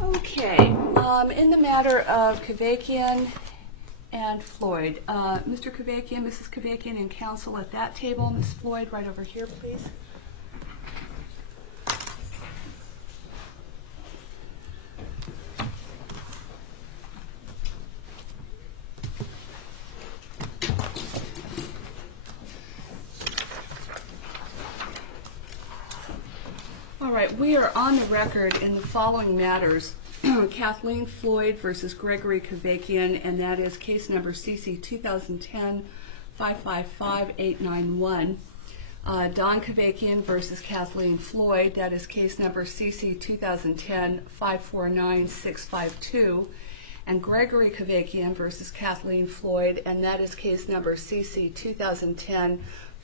Okay, in the matter of Kevakian and Floyd, Mr. Kevakian, Mrs. Kevakian, and counsel at that table. Ms. Floyd, right over here, please. All right, we are on the record in the following matters. Kathleen Floyd versus Gregory Kevakian, and that is case number CC 2010-555-891. Don Kevakian versus Kathleen Floyd, that is case number CC 2010-549-652. And Gregory Kevakian versus Kathleen Floyd, and that is case number CC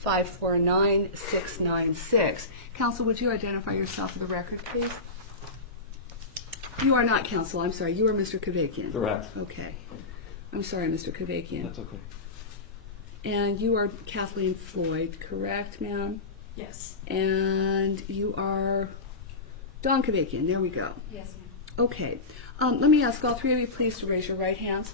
2010-549-696. Counsel, would you identify yourself for the record, please? You are not counsel, I'm sorry. You are Mr. Kevakian. Correct. Okay. I'm sorry, Mr. Kevakian. That's okay. And you are Kathleen Floyd, correct, ma'am? Yes. And you are Don Kevakian. There we go. Yes, ma'am. Okay. Let me ask all three of you please to raise your right hands.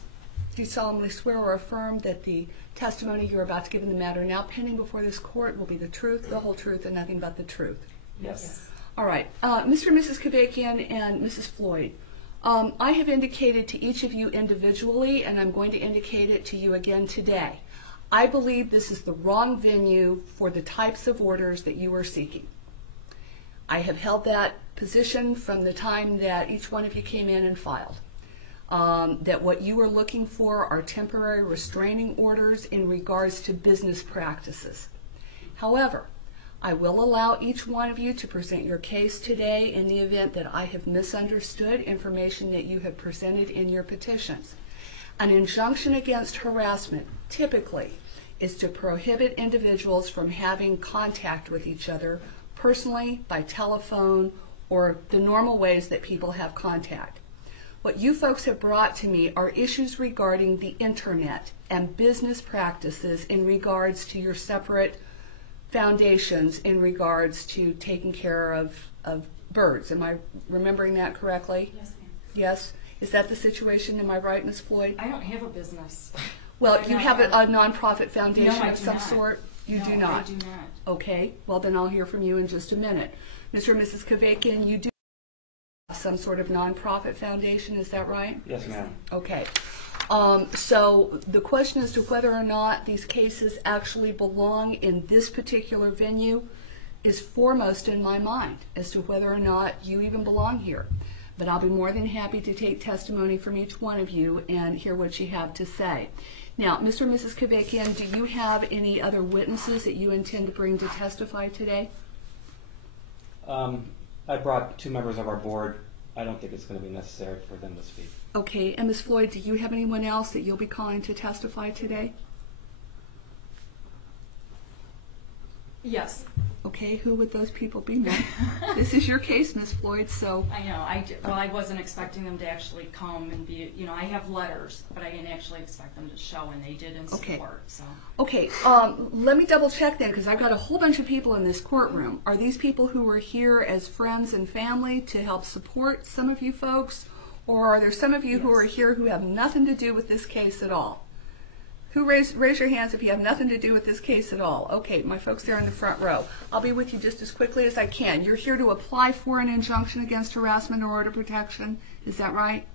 Do you solemnly swear or affirm that the testimony you're about to give in the matter now pending before this court will be the truth, the whole truth, and nothing but the truth? Yes. All right. Mr. and Mrs. Kevakian and Mrs. Floyd, I have indicated to each of you individually, and I'm going to indicate it to you again today. I believe this is the wrong venue for the types of orders that you are seeking. I have held that position from the time that each one of you came in and filed. That what you are looking for are temporary restraining orders in regards to business practices. However, I will allow each one of you to present your case today in the event that I have misunderstood information that you have presented in your petitions. An injunction against harassment typically is to prohibit individuals from having contact with each other personally, by telephone, or the normal ways that people have contact. What you folks have brought to me are issues regarding the internet and business practices in regards to your separate foundations in regards to taking care of birds. Am I remembering that correctly? Yes, ma'am. Yes? Is that the situation? Am I right, Ms. Floyd? I don't have a business. Well, you have a nonprofit foundation No, I of do some not. sort? You No, do not? I do not. Okay, well then I'll hear from you in just a minute. Mr. and Mrs. Kevakian, you do have some sort of nonprofit foundation, is that right? Yes, ma'am. Okay. So the question as to whether or not these cases actually belong in this particular venue is foremost in my mind as to whether or not you even belong here. But I'll be more than happy to take testimony from each one of you and hear what you have to say. Now, Mr. and Mrs. Kevakian, do you have any other witnesses that you intend to bring to testify today? I brought 2 members of our board. I don't think it's going to be necessary for them to speak. Okay, and Ms. Floyd, do you have anyone else that you'll be calling to testify today? Yes. Okay, who would those people be, ma'am? This is your case, Ms. Floyd, so... I know. Well, I wasn't expecting them to actually come and be, you know, I have letters, but I didn't actually expect them to show, and they did in support. Okay. So. Okay, let me double check then, because I've got a whole bunch of people in this courtroom. Are these people who were here as friends and family to help support some of you folks? Or are there some of you who are here who have nothing to do with this case at all? Who raise your hands if you have nothing to do with this case at all? Okay, my folks there in the front row. I'll be with you just as quickly as I can. You're here to apply for an injunction against harassment or order protection. Is that right?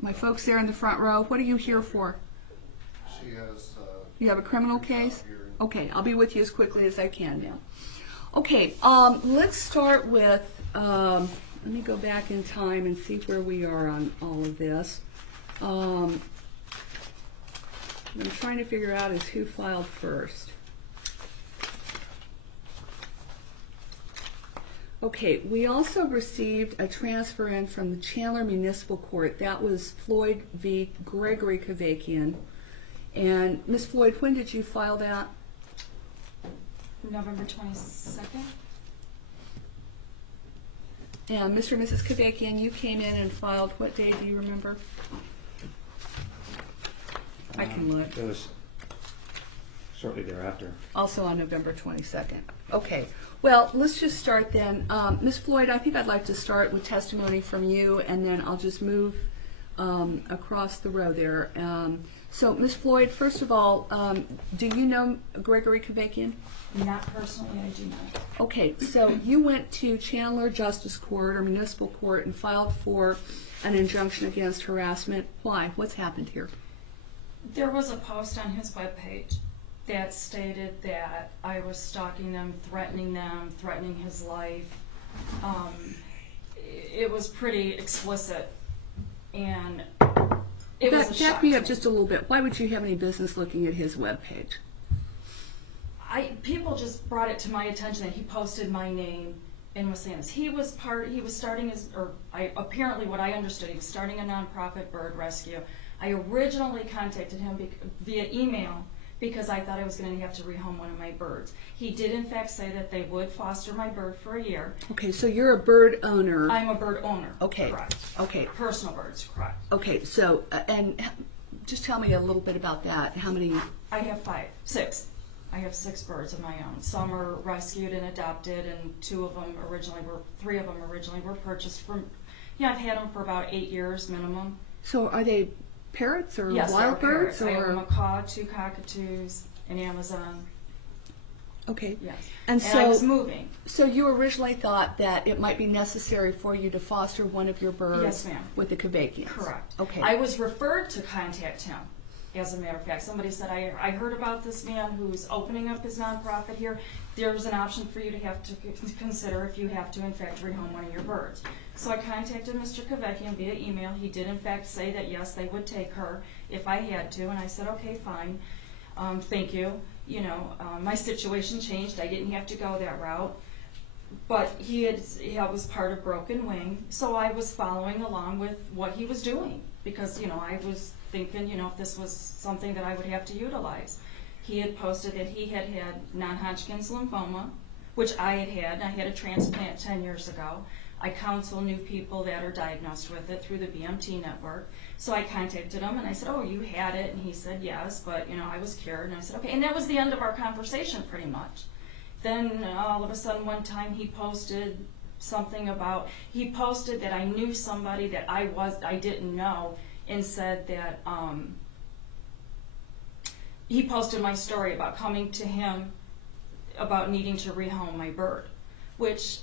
My folks there in the front row, what are you here for? She has... You have a criminal case? Okay, I'll be with you as quickly as I can now. Okay, let's start with, let me go back in time and see where we are on all of this. What I'm trying to figure out is who filed first. Okay, we also received a transfer in from the Chandler Municipal Court. That was Floyd v. Gregory Kevakian. And Ms. Floyd, when did you file that? November 22nd. And Mr. and Mrs. Kevakian, you came in and filed what day, do you remember? I can look. It was shortly thereafter. Also on November 22nd. Okay. Well, let's just start then. Ms. Floyd, I think I'd like to start with testimony from you, and then I'll just move across the row there. So, Ms. Floyd, first of all, do you know Gregory Kevakian? Not personally, I do not. Okay, so you went to Chandler Justice Court or Municipal Court and filed for an injunction against harassment. Why? What's happened here? There was a post on his webpage that stated that I was stalking them, threatening his life. It was pretty explicit, and it was a shock. Back me up just a little bit. Why would you have any business looking at his webpage? People just brought it to my attention that he posted my name and was saying this. He was starting his, apparently what I understood, he was starting a nonprofit bird rescue. I originally contacted him via email because I thought I was going to have to rehome one of my birds. He did in fact say that they would foster my bird for a year. Okay, so you're a bird owner. I'm a bird owner. Okay. Correct. Okay. Personal birds, correct. Okay, so, and just tell me a little bit about that. How many? I have six. I have 6 birds of my own. Some are rescued and adopted, and 3 of them originally were purchased from, I've had them for about 8 years minimum. So are they parrots or Yes, wild they're birds? parrots. I have a macaw, 2 cockatoos, an Amazon. Okay. Yes. And so I was moving. So you originally thought that it might be necessary for you to foster one of your birds. Yes, ma'am. With the Kevakians. Correct. Okay. I was referred to contact him. As a matter of fact, somebody said, I heard about this man who's opening up his nonprofit here. There's an option for you to have to consider if you have to, in fact, rehome one of your birds. So I contacted Mr. Kevakian via email. He did, in fact, say that, yes, they would take her if I had to. And I said, okay, fine. Thank you. My situation changed. I didn't have to go that route. But he was part of Broken Wing, so I was following along with what he was doing because, I was thinking, if this was something that I would have to utilize. He had posted that he had had non-Hodgkin's lymphoma, which I had had. I had a transplant 10 years ago. I counsel new people that are diagnosed with it through the BMT network. So I contacted him and I said, oh, you had it? And he said, yes, but, I was cured. And I said, okay. And that was the end of our conversation pretty much. Then all of a sudden one time he posted something about, he posted that I knew somebody that I didn't know, and said that he posted my story about coming to him about needing to rehome my bird, which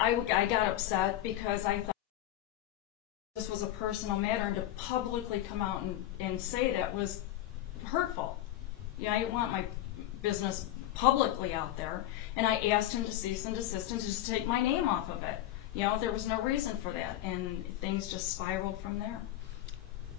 I got upset because I thought this was a personal matter, and to publicly come out and say that was hurtful. I didn't want my business publicly out there, and I asked him to cease and desist and to just take my name off of it. There was no reason for that, and things just spiraled from there.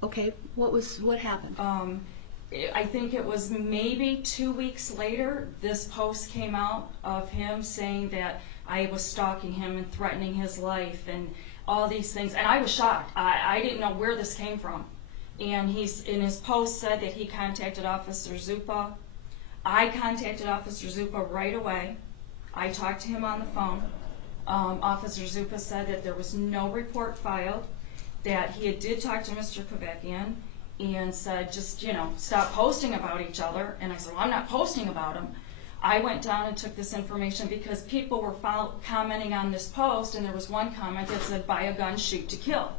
Okay, what happened? I think it was maybe 2 weeks later, this post came out of him saying that I was stalking him and threatening his life and all these things, and I was shocked. I didn't know where this came from. And he's in his post said that he contacted Officer Zupa. I contacted Officer Zupa right away. I talked to him on the phone. Officer Zupa said that there was no report filed, that he did talk to Mr. Kevakian and said, just, stop posting about each other. And I said, well, I'm not posting about him. I went down and took this information because people were commenting on this post, and there was one comment that said, buy a gun, shoot to kill.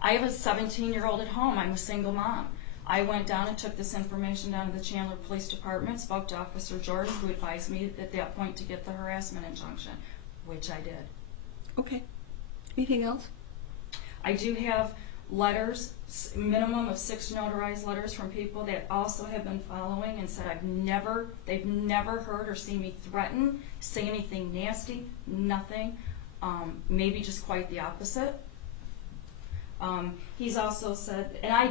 I have a 17-year-old at home. I'm a single mom. I went down and took this information down to the Chandler Police Department, spoke to Officer Jordan, who advised me at that point to get the harassment injunction, which I did. Okay. Anything else? I do have letters, minimum of 6 notarized letters from people that also have been following and said they've never heard or seen me threaten, say anything nasty, nothing, maybe just quite the opposite. He's also said, and I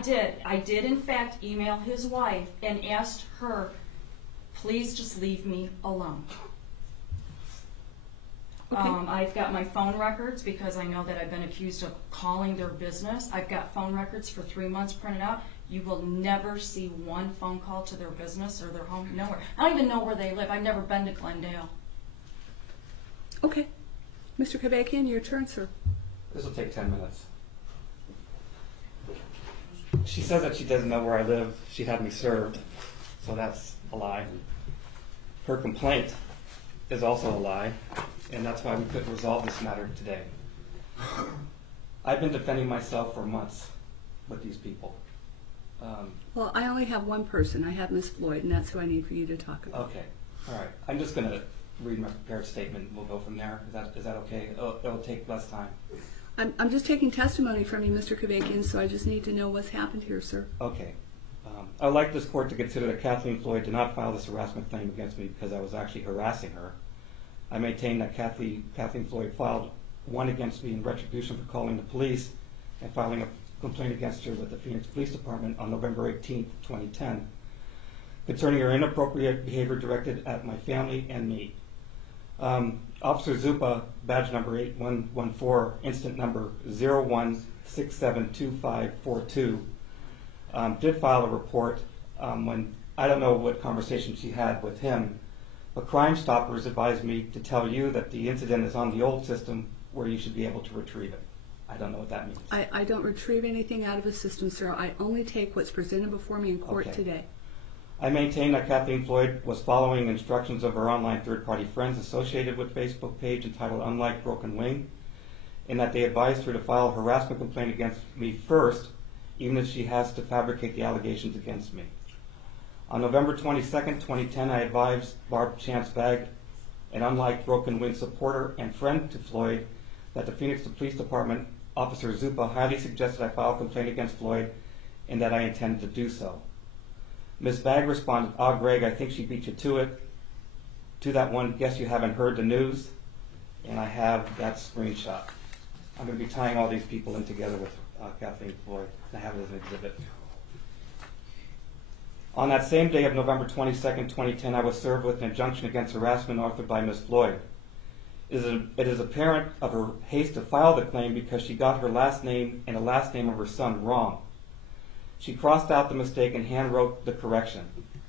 did in fact email his wife and asked her, please just leave me alone. Okay. I've got my phone records because I know that I've been accused of calling their business. I've got phone records for 3 months printed out. You will never see one phone call to their business or their home, nowhere. I don't even know where they live. I've never been to Glendale. Okay. Mr. Kevakian, your turn, sir. This will take 10 minutes. She says that she doesn't know where I live. She had me served, so that's a lie. Her complaint is also a lie, and that's why we couldn't resolve this matter today. I've been defending myself for months with these people. Well, I only have one person. I have Ms. Floyd, and that's who I need for you to talk about. Okay, all right. I'm just going to read my prepared statement, and we'll go from there. Is that okay? It'll take less time. I'm just taking testimony from you, Mr. Kevakian, so I just need to know what's happened here, sir. Okay. I'd like this court to consider that Kathleen Floyd did not file this harassment claim against me because I was actually harassing her. I maintain that Kathleen Floyd filed one against me in retribution for calling the police and filing a complaint against her with the Phoenix Police Department on November 18, 2010, concerning her inappropriate behavior directed at my family and me. Officer Zupa, badge number 8114, incident number 01672542, did file a report when, I don't know what conversation she had with him, but Crime Stoppers advised me to tell you that the incident is on the old system where you should be able to retrieve it. I don't know what that means. I don't retrieve anything out of a system, sir. I only take what's presented before me in court today. I maintain that Kathleen Floyd was following instructions of her online third-party friends associated with Facebook page entitled Unlike Broken Wing, and that they advised her to file a harassment complaint against me first, even if she has to fabricate the allegations against me. On November 22, 2010, I advised Barb Chance-Bagg, an Unlike Broken Wing supporter and friend to Floyd, that the Phoenix Police Department Officer Zupa highly suggested I file a complaint against Floyd and that I intended to do so. Ms. Bagg responded, Greg, I think she beat you to it. To that one, guess you haven't heard the news? And I have that screenshot. I'm going to be tying all these people in together with Kathleen Floyd. I have it as an exhibit. On that same day of November 22, 2010, I was served with an injunction against harassment authored by Ms. Floyd. It is apparent of her haste to file the claim because she got her last name and the last name of her son wrong. She crossed out the mistake and hand-wrote the correction.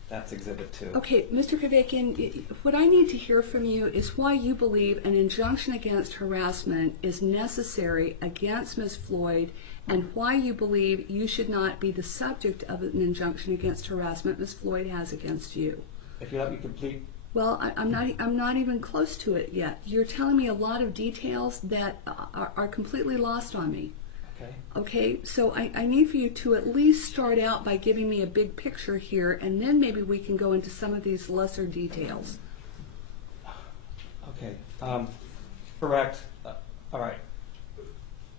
That's Exhibit 2. Okay, Mr. Kevakian, what I need to hear from you is why you believe an injunction against harassment is necessary against Ms. Floyd, and why you believe you should not be the subject of an injunction against harassment Ms. Floyd has against you. If you let me complete. Well, I'm not even close to it yet. You're telling me a lot of details that are completely lost on me. Okay, so I need for you to at least start out by giving me a big picture here, and then maybe we can go into some of these lesser details. Okay, correct. All right.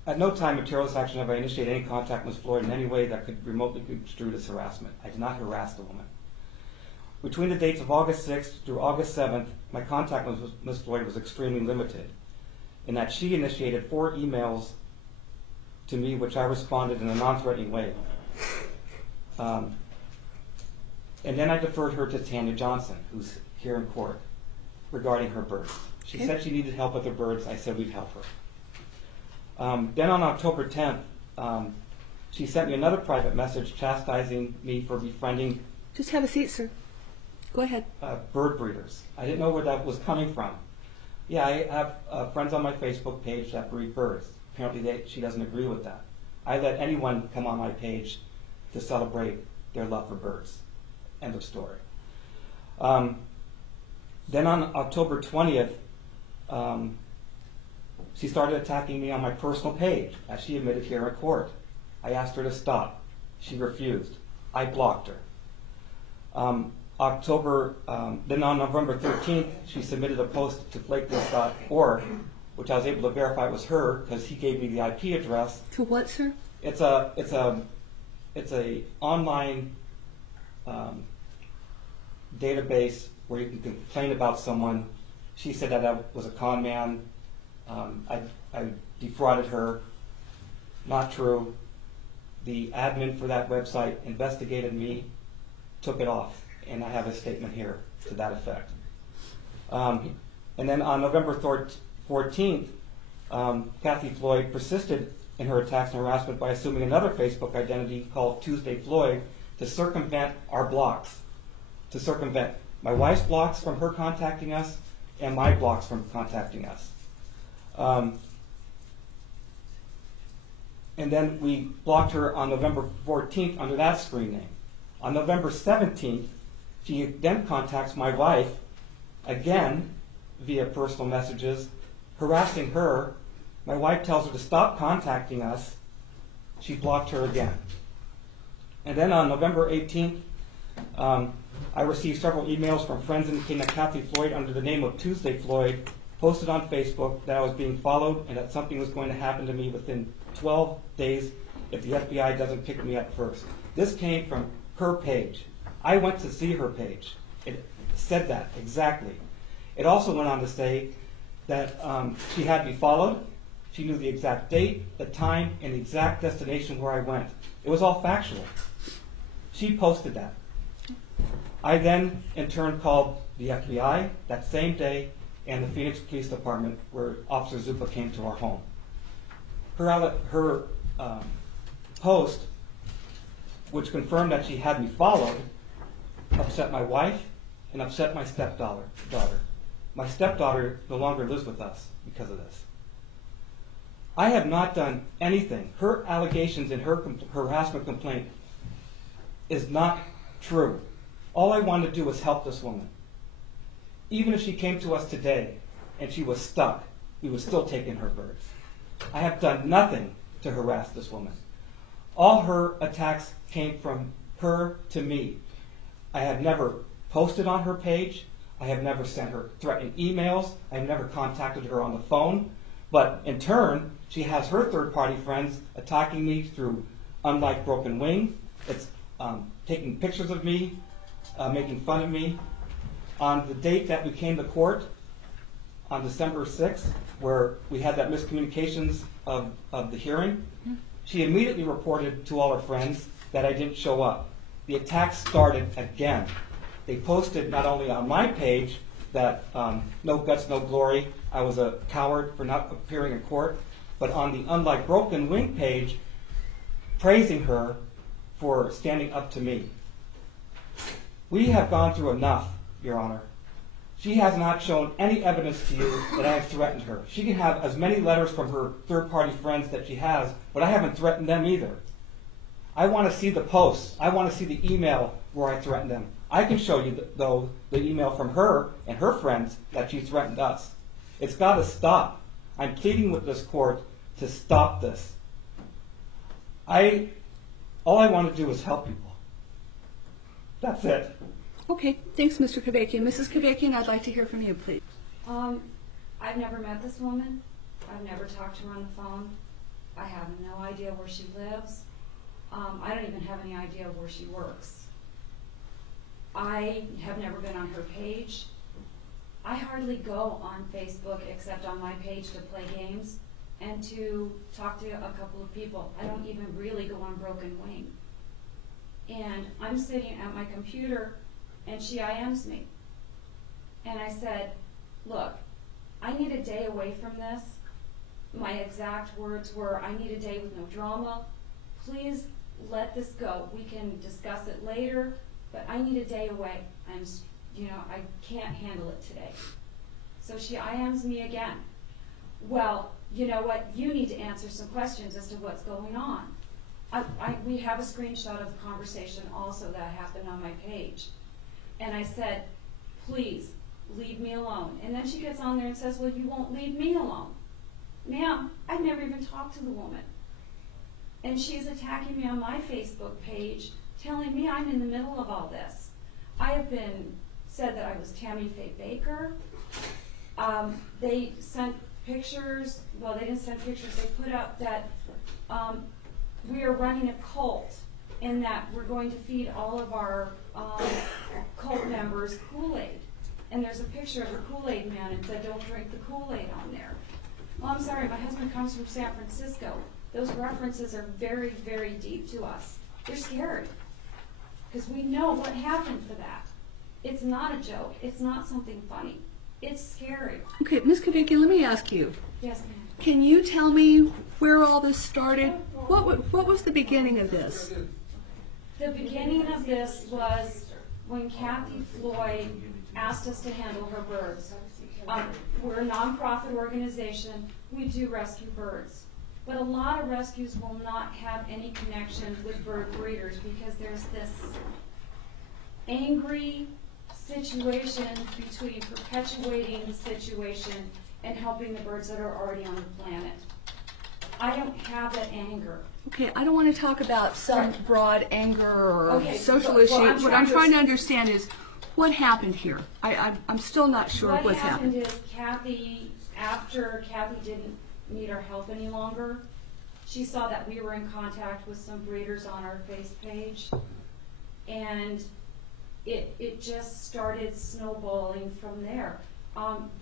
At no time material this action have I initiated any contact with Ms. Floyd in any way that could remotely construe this harassment. I did not harass the woman. Between the dates of August 6th through August 7th, my contact with Ms. Floyd was extremely limited, in that she initiated 4 emails to me, which I responded in a non-threatening way. And then I deferred her to Tanya Johnson, who's here in court, regarding her birds. She said she needed help with her birds. I said we'd help her. Then on October 10th, she sent me another private message chastising me for befriending. Just have a seat, sir. Go ahead. Bird breeders. I didn't know where that was coming from. Yeah, I have friends on my Facebook page that breed birds. Apparently she doesn't agree with that. I let anyone come on my page to celebrate their love for birds. End of story. Then on October 20th, she started attacking me on my personal page, as she admitted here in court. I asked her to stop. She refused. I blocked her. Then on November 13th, she submitted a post to flakethis.org, which I was able to verify was her because he gave me the IP address. To what, sir? It's a online database where you can complain about someone. She said that I was a con man. I defrauded her. Not true. The admin for that website investigated me, took it off, and I have a statement here to that effect. And then on November 14th, Kathy Floyd persisted in her attacks and harassment by assuming another Facebook identity called Tuesday Floyd to circumvent our blocks. To circumvent my wife's blocks from her contacting us and my blocks from contacting us. And then we blocked her on November 14th under that screen name. On November 17th, she then contacts my wife again via personal messages, harassing her. My wife tells her to stop contacting us. She blocked her again. And then on November 18th, I received several emails from friends indicating that Kathleen Floyd, under the name of Tuesday Floyd, posted on Facebook that I was being followed and that something was going to happen to me within 12 days if the FBI doesn't pick me up first. This came from her page. I went to see her page. It said that exactly. It also went on to say that she had me followed. She knew the exact date, the time, and the exact destination where I went. It was all factual. She posted that. I then, in turn, called the FBI that same day and the Phoenix Police Department, where Officer Zupa came to our home. Her post, which confirmed that she had me followed, upset my wife and upset my stepdaughter. My stepdaughter no longer lives with us because of this. I have not done anything. Her allegations in her harassment complaint is not true. All I wanted to do was help this woman. Even if she came to us today and she was stuck, we would still take in her birds. I have done nothing to harass this woman. All her attacks came from her to me. I have never posted on her page. I have never sent her threatening emails. I have never contacted her on the phone. But in turn, she has her third-party friends attacking me through Unlike Broken Wing. It's taking pictures of me, making fun of me. On the date that we came to court, on December 6th, where we had that miscommunications of the hearing, she immediately reported to all her friends that I didn't show up. The attack started again. They posted not only on my page that no guts, no glory, I was a coward for not appearing in court, but on the Unlike Broken Wing page, praising her for standing up to me. We have gone through enough, Your Honor. She has not shown any evidence to you that I have threatened her. She can have as many letters from her third-party friends that she has, but I haven't threatened them either. I want to see the posts. I want to see the email where I threatened them. I can show you, though, the email from her and her friends that she threatened us. It's got to stop. I'm pleading with this court to stop this. All I want to do is help people. That's it. Okay, thanks, Mr. Kevakian. Mrs. Kevakian, I'd like to hear from you, please. I've never met this woman. I've never talked to her on the phone. I have no idea where she lives. I don't even have any idea where she works. I have never been on her page. I hardly go on Facebook except on my page to play games and to talk to a couple of people. I don't even really go on Broken Wing. And I'm sitting at my computer and she IMs me. And I said, look, I need a day away from this. My exact words were, I need a day with no drama. Please let this go. We can discuss it later, but I need a day away. I can't handle it today. So she IMs me again. Well, you know what? You need to answer some questions as to what's going on. We have a screenshot of the conversation also that happened on my page. And I said, please, leave me alone. And then she gets on there and says, well, you won't leave me alone. Ma'am, I've never even talked to the woman. And she's attacking me on my Facebook page, telling me I'm in the middle of all this. I have been said that I was Tammy Faye Baker. They sent pictures. Well, they didn't send pictures. They put up that we are running a cult and that we're going to feed all of our cult members Kool-Aid. And there's a picture of a Kool-Aid man and said, don't drink the Kool-Aid on there. Well, I'm sorry, my husband comes from San Francisco. Those references are very, very deep to us. They're scary because we know what happened for that. It's not a joke. It's not something funny. It's scary. Okay, Ms. Kevakian, let me ask you. Yes, ma'am. Can you tell me where all this started? What was the beginning of this? The beginning of this was when Kathleen Floyd asked us to handle her birds. We're a nonprofit organization. We do rescue birds. But a lot of rescues will not have any connection with bird breeders because there's this angry situation between perpetuating the situation and helping the birds that are already on the planet. I don't have that anger. Okay, I don't want to talk about some Right. broad anger or Okay, social well, issue. What I'm trying to to understand is what happened here. I'm still not sure What what's happened happened. is Kathy, after Kathy didn't need our help any longer, she saw that we were in contact with some breeders on our face page, and it just started snowballing from there.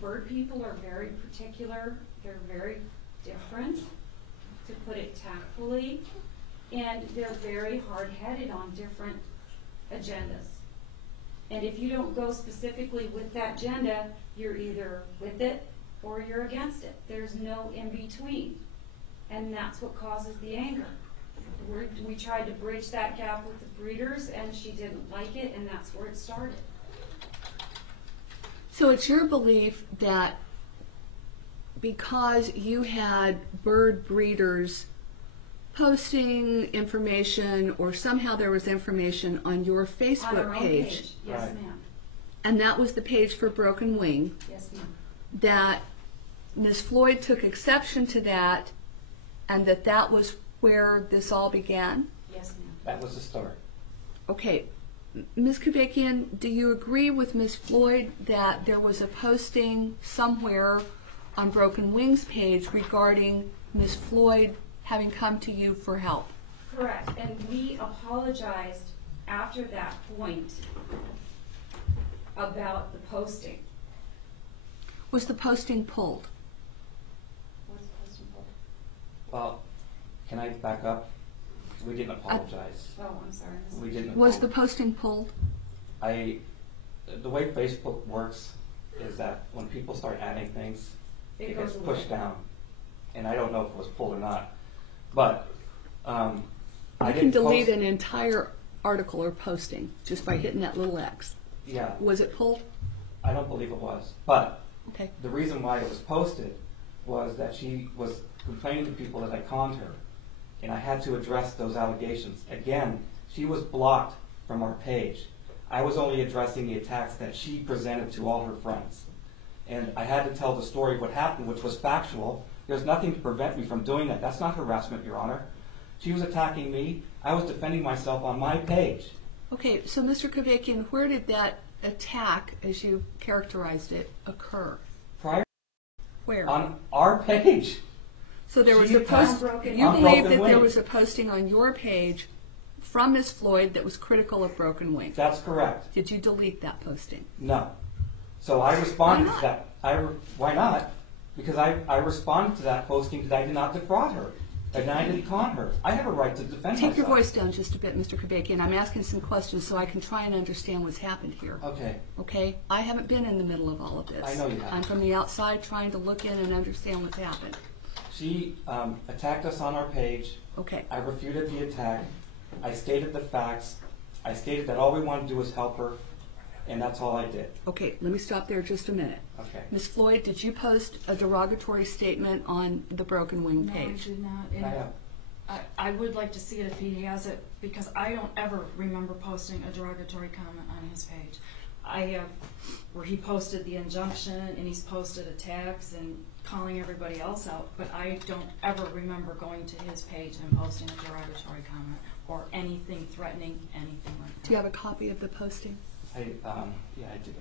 Bird people are very particular. They're very different, to put it tactfully, and they're very hard-headed on different agendas. And if you don't go specifically with that agenda, you're either with it or you're against it. There's no in-between. And that's what causes the anger. We tried to bridge that gap with the breeders, and she didn't like it, and that's where it started. So it's your belief that because you had bird breeders posting information, or somehow there was information on your On Facebook our own page, Yes, Right. ma'am. and that was the page for Broken Wing, Yes, ma'am. that Ms. Floyd took exception to that, and that was where this all began? Yes, ma'am. That was the start. Okay, Ms. Kevakian, do you agree with Ms. Floyd that there was a posting somewhere on Broken Wing's page regarding Ms. Floyd having come to you for help? Correct. And we apologized after that point about the posting. Was the posting pulled? What's the posting called? Well, can I back up? We didn't apologize. Oh, I'm sorry. We didn't. Was the apologize. posting pulled? The way Facebook works is that when people start adding things, it gets goes pushed away. down. And I don't know if it was pulled or not. But I You can didn't delete post- an entire article or posting just by hitting that little X. Yeah, Was it pulled? I don't believe it was. But Okay. the reason why it was posted was that she was complaining to people that I conned her. And I had to address those allegations. Again, she was blocked from our page. I was only addressing the attacks that she presented to all her friends. And I had to tell the story of what happened, which was factual. There's nothing to prevent me from doing that. That's not harassment, Your Honor. She was attacking me. I was defending myself on my page. Okay, so Mr. Kevakian, where did that attack, as you characterized it, occur? Prior Where? on our page. So there was She a post. attacked- You on believe Broken that there Wing. was a posting on your page from Ms. Floyd that was critical of Broken Wing. That's correct. Did you delete that posting? No. So I responded Why to that. Why not? Because I responded to that posting that I did not defraud her. And I didn't con her. I have a right to defend myself. Take your voice down just a bit, Mr. Kevakian. I'm asking some questions so I can try and understand what's happened here. Okay. Okay? I haven't been in the middle of all of this. I know you haven't. I'm from the outside trying to look in and understand what's happened. She attacked us on our page. Okay. I refuted the attack. I stated the facts. I stated that all we wanted to do was help her, and that's all I did. Okay, let me stop there just a minute. Okay. Ms. Floyd, did you post a derogatory statement on the Broken Wing No, I page? did not. I have. I would like to see it if he has it, because I don't ever remember posting a derogatory comment on his page. I have, where he posted the injunction and he's posted attacks and calling everybody else out, but I don't ever remember going to his page and posting a derogatory comment or anything threatening, anything like that. Do you have a copy of the posting? Yeah, I do.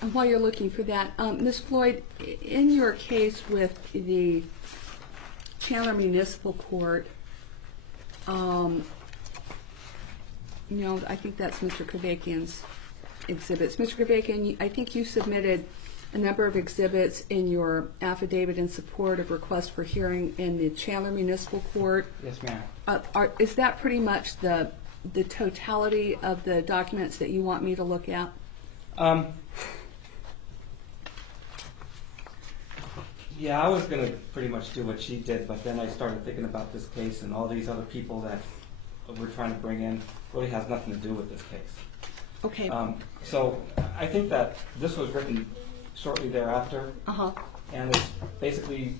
And while you're looking for that, Ms. Floyd, in your case with the Chandler Municipal Court, I think that's Mr. Kevakian's exhibits. Mr. Kevakian, I think you submitted a number of exhibits in your affidavit in support of request for hearing in the Chandler Municipal Court. Yes, ma'am. Is that pretty much the totality of the documents that you want me to look at? Yeah, I was going to pretty much do what she did, but then I started thinking about this case and all these other people that we're trying to bring in really has nothing to do with this case. Okay. So I think that this was written shortly thereafter, and it's basically,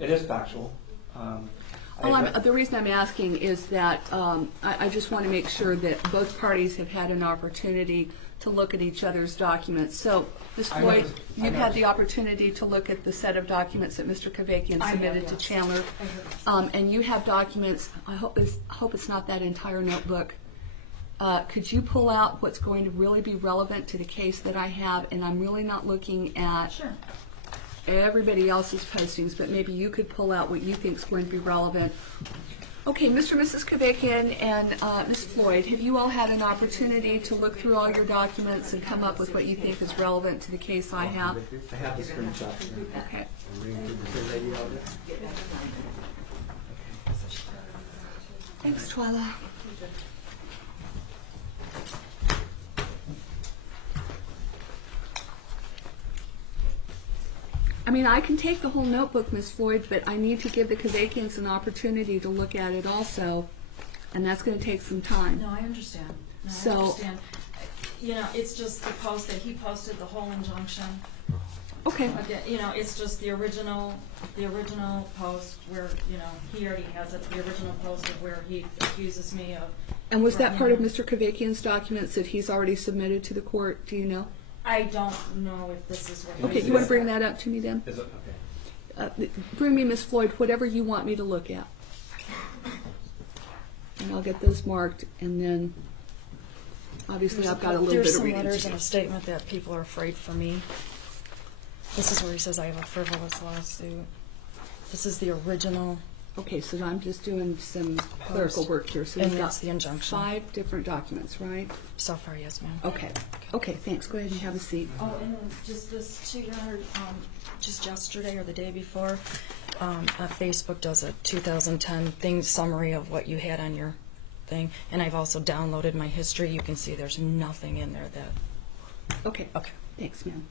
it is factual. The reason I'm asking is that I just want to make sure that both parties have had an opportunity to look at each other's documents. So, Ms. Floyd, you've had the opportunity to look at the set of documents that Mr. Kevakian submitted to Chandler, and you have documents. I hope it's not that entire notebook. Could you pull out what's going to really be relevant to the case that I have? And I'm really not looking at everybody else's postings, but maybe you could pull out what you think is going to be relevant. Okay, Mr. and Mrs. Kevakian and Ms. Floyd, have you all had an opportunity to look through all your documents and come up with what you think is relevant to the case I have? I have the screenshot. Okay. Thanks, Twyla. I mean, I can take the whole notebook, Ms. Floyd, but I need to give the Kevakians an opportunity to look at it also, and that's going to take some time. No, I understand. So- I understand. You know, it's just the post that he posted, the whole injunction. Okay. Again, you know, it's just the original post where, you know, he already has it, the original post of where he accuses me of. And was that part of Mr. Kevakian's documents that he's already submitted to the court? Do you know? I don't know if this is what. Okay, you want to bring that up to me then? Is it? Okay. Bring me, Ms. Floyd, whatever you want me to look at. And I'll get those marked, and then obviously I've got a little There's bit of some reading letters to and do. a statement that people are afraid for me. This is where he says I have a frivolous lawsuit. This is the original. Okay, so I'm just doing some clerical work here. So And you've got that's the injunction. 5 different documents, right? So far, yes, ma'am. Okay. Okay, thanks. Go ahead and have a seat. Oh, and then just this too, Your Honor, just yesterday or the day before, Facebook does a 2010 thing summary of what you had on your thing, and I've also downloaded my history. You can see there's nothing in there that. Okay. Okay. Thanks, ma'am.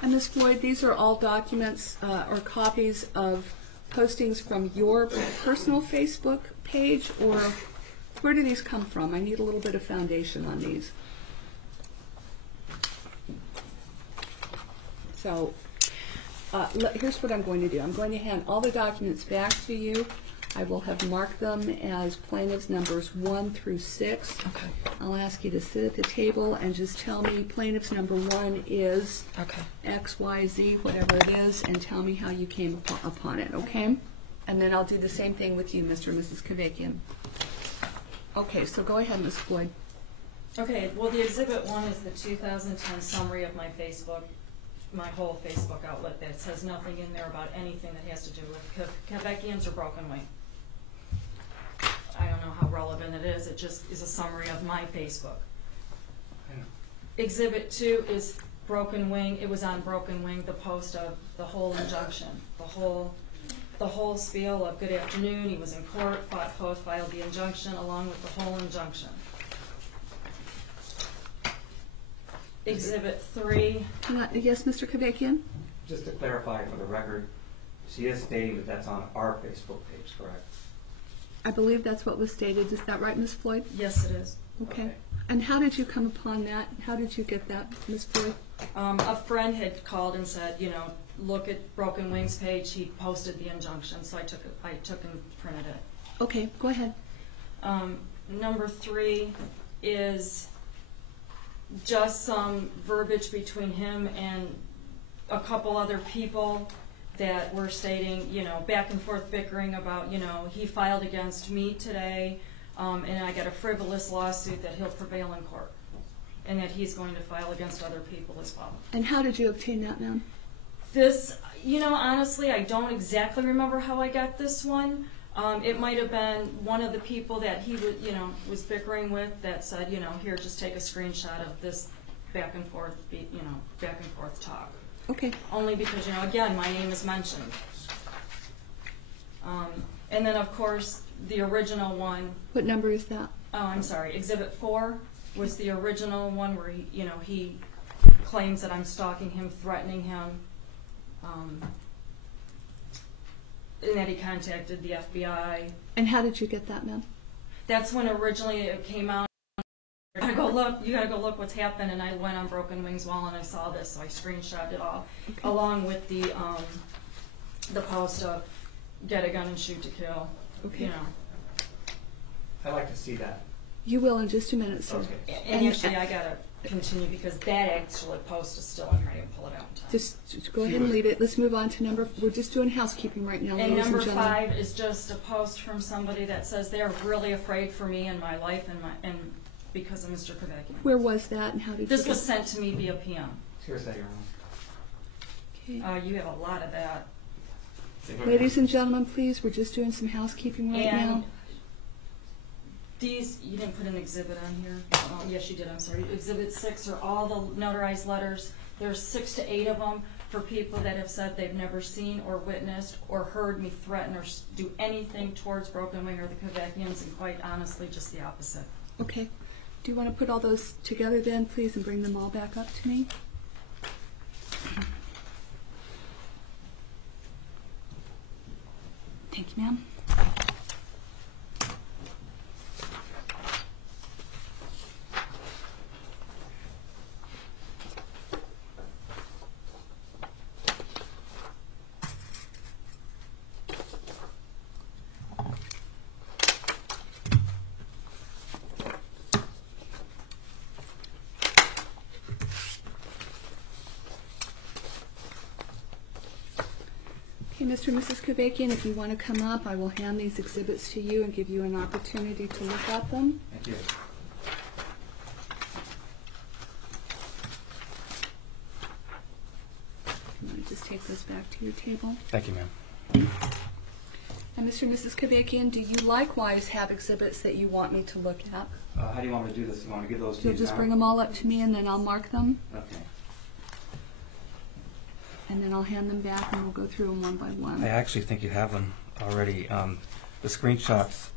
And Ms. Floyd, these are all documents or copies of postings from your personal Facebook page, or where do these come from? I need a little bit of foundation on these. So here's what I'm going to do. I'm going to hand all the documents back to you. I will have marked them as plaintiffs numbers 1 through 6. Okay. I'll ask you to sit at the table and just tell me plaintiffs number 1 is Okay. X, Y, Z, whatever it is, and tell me how you came upon it, okay? And then I'll do the same thing with you, Mr. and Mrs. Kevakian. Okay, so go ahead, Ms. Floyd. Okay, well, the Exhibit 1 is the 2010 summary of my Facebook, my whole Facebook outlet that says nothing in there about anything that has to do with Kevakians or Broken Wing. I don't know how relevant it is. It just is a summary of my Facebook. Exhibit 2 is Broken Wing. It was on Broken Wing, the post of the whole injunction, the whole spiel of good afternoon. He was in court, filed the injunction along with the whole injunction. Exhibit 3. Yes, Mr. Kevakian? Just to clarify for the record, she is stating that that's on our Facebook page, correct? I believe that's what was stated. Is that right, Ms. Floyd? Yes, it is. Okay. And how did you come upon that? How did you get that, Ms. Floyd? A friend had called and said, you know, look at Broken Wing's page. He posted the injunction, so I took and printed it. Okay, go ahead. Number 3 is just some verbiage between him and a couple other people that were stating, you know, back and forth bickering about, you know, he filed against me today, and I got a frivolous lawsuit that he'll prevail in court, and that he's going to file against other people as well. And how did you obtain that, ma'am? This, you know, honestly, I don't exactly remember how I got this one. It might have been one of the people that he would, you know, was bickering with that said, you know, here, just take a screenshot of this back and forth talk. Okay. Only because, you know, again, my name is mentioned. And then, of course, the original one. What number is that? Oh, I'm sorry, Exhibit 4. was the original one where he claims that I'm stalking him, threatening him, and that he contacted the FBI. And how did you get that, ma'am? That's when originally it came out. You gotta go look what's happened, and I went on Broken Wings wall and I saw this, so I screenshotted it all, along with the post of get a gun and shoot to kill. Okay. I'd like to see that. You will in just a minute, sir. Okay. And actually, I gotta continue because that actual post is still in here. I didn't pull it out in time. Just go ahead and lead it. Let's move on to we're just doing housekeeping right now, And ladies number and gentlemen. 5 is just a post from somebody that says they're really afraid for me and my life and because of Mr. Kevakian. Where was that and how did This you was sent to me via PM. Here's that, Your Honor. Okay. You have a lot of that. Ladies and gentlemen, please, we're just doing some housekeeping right now. And these, you didn't put an exhibit on here. Oh, yes, you did. I'm sorry. Exhibit 6 are all the notarized letters. There's 6 to 8 of them for people that have said they've never seen or witnessed or heard me threaten or do anything towards Broken Wing or the Kevakians, and quite honestly, just the opposite. Okay. Do you want to put all those together then, please, and bring them all back up to me? Thank you, ma'am. Okay, Mr. and Mrs. Kevakian, if you want to come up, I will hand these exhibits to you and give you an opportunity to look at them. Thank you. I'm going to just take those back to your table. Thank you, ma'am. And Mr. and Mrs. Kevakian, do you likewise have exhibits that you want me to look at? How do you want me to do this? You want me to give those to You'll you just now? bring them all up to me and then I'll mark them. Okay. And then I'll hand them back and we'll go through them one by one. I actually think you have them already. The screenshots.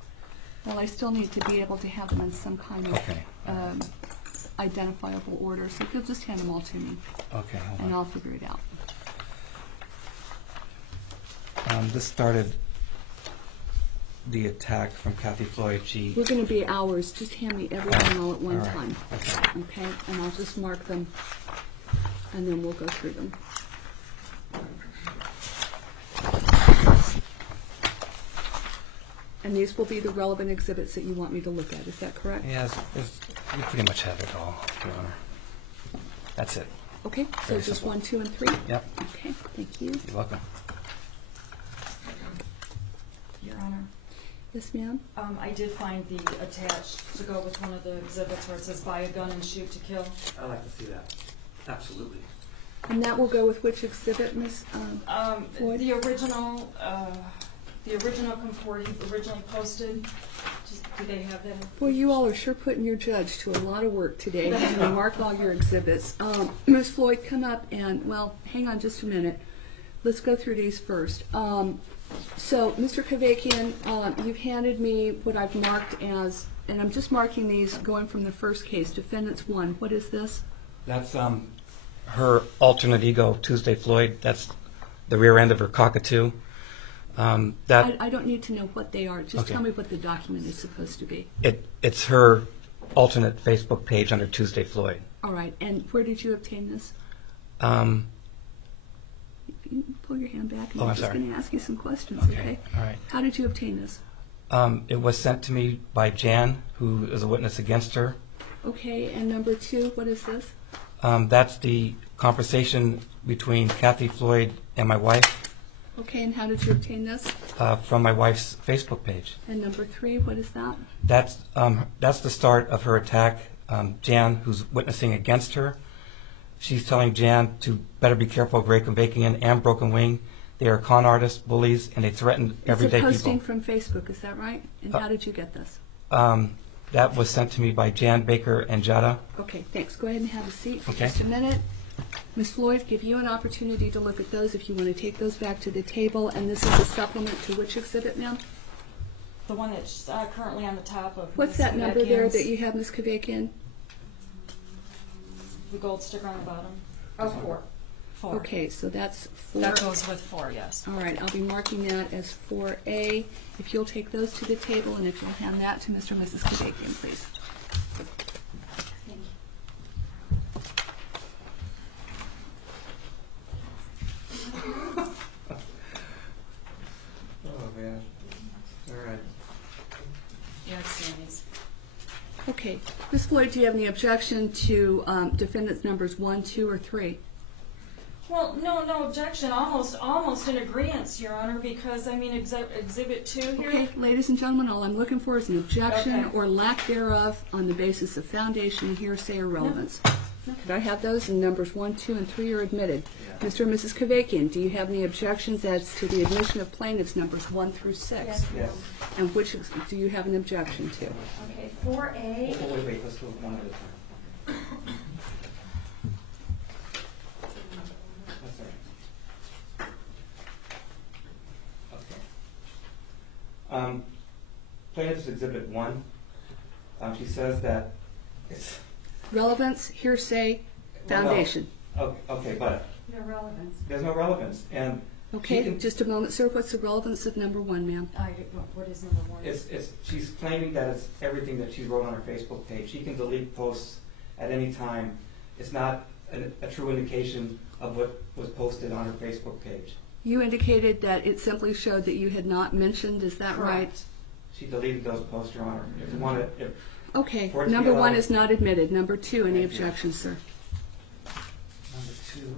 Well, I still need to be able to have them in some kind of Okay. identifiable order, so if you'll just hand them all to me Okay, hold and on. I'll figure it out. This started the attack from Kathy Floyd. We're going to be hours. Just hand me everything all at one All right. time. Okay. Okay? And I'll just mark them and then we'll go through them. And these will be the relevant exhibits that you want me to look at. Is that correct? Yeah, you pretty much have it all, Your Honor. That's it. Okay, so Very just simple. 1, 2, and 3? Yep. Okay, thank you. You're welcome. Your Honor. Yes, ma'am? I did find the attached to go with one of the exhibits where it says buy a gun and shoot to kill. I'd like to see that. Absolutely. And that will go with which exhibit, Miss Floyd? The original comport he originally posted. Do they have that? Well, you all are sure putting your judge to a lot of work today, having to mark all your exhibits. Ms. Floyd, come up and, well, hang on just a minute. Let's go through these first. So, Mr. Kevakian, you've handed me what I've marked as, and I'm just marking these going from the first case, Defendants 1. What is this? That's her alternate ego, Tuesday Floyd. That's the rear end of her cockatoo. I don't need to know what they are. Just Okay. tell me what the document is supposed to be. It's her alternate Facebook page under Tuesday Floyd. All right, and where did you obtain this? You pull your hand back, and Oh, I'm I'm just sorry. going to ask you some questions, Okay, okay? all right. How did you obtain this? It was sent to me by Jan, who is a witness against her. Okay, and number 2, what is this? That's the conversation between Kathy Floyd and my wife Okay, and how did you obtain this? from my wife's Facebook page. And number 3, what is that? That's the start of her attack. Jan, who's witnessing against her, she's telling Jan to better be careful of Kevakian and Broken Wing. They are con artists, bullies, and they threaten everyday It's a posting people. from Facebook, is that right? And how did you get this? That was sent to me by Jan Baker and Jada. Okay, thanks. Go ahead and have a seat for Okay. just a minute. Ms. Floyd, give you an opportunity to look at those if you want to take those back to the table. And this is a supplement to which exhibit, ma'am? The one that's currently on the top of What's Ms. that number there Kevakian's. that you have, Ms. Kevakian? The gold sticker on the bottom. Oh, 4. 4. Okay, so that's 4. That goes with 4, yes. All right, I'll be marking that as 4A. If you'll take those to the table, and if you'll hand that to Mr. and Mrs. Kevakian, please. Thank you. Oh, man. All right. Yeah, it's Sammy's. Okay, Ms. Floyd, do you have any objection to defendants numbers 1, 2, or 3? Well, no objection. Almost in agreement, Your Honor, because I mean, exhibit 2 here. Okay, ladies and gentlemen, all I'm looking for is an objection Okay. or lack thereof on the basis of foundation, hearsay, or relevance. Could I have those? And numbers 1, 2, and 3 are admitted. Yeah. Mr. and Mrs. Kevakian, do you have any objections as to the admission of plaintiffs numbers 1 through 6? Yes. Yes. And which do you have an objection to? Okay, 4A. Oh, wait, let's do it one at a time. That's all right. Okay. Plaintiff's Exhibit 1, she says that it's... Relevance, hearsay, foundation. Okay, but No relevance. there's no relevance, and she Okay, can- just a moment, sir. What's the relevance of number 1, ma'am? What is number 1? she's claiming that it's everything that she wrote on her Facebook page. She can delete posts at any time. It's not a true indication of what was posted on her Facebook page. You indicated that it simply showed that you had not mentioned, is that right? Correct. She deleted those posts, Your Honor. If you want to, if Okay, For it to be number 1 allowed- is not admitted. Number 2, any Thank you. objections, sir? number 2.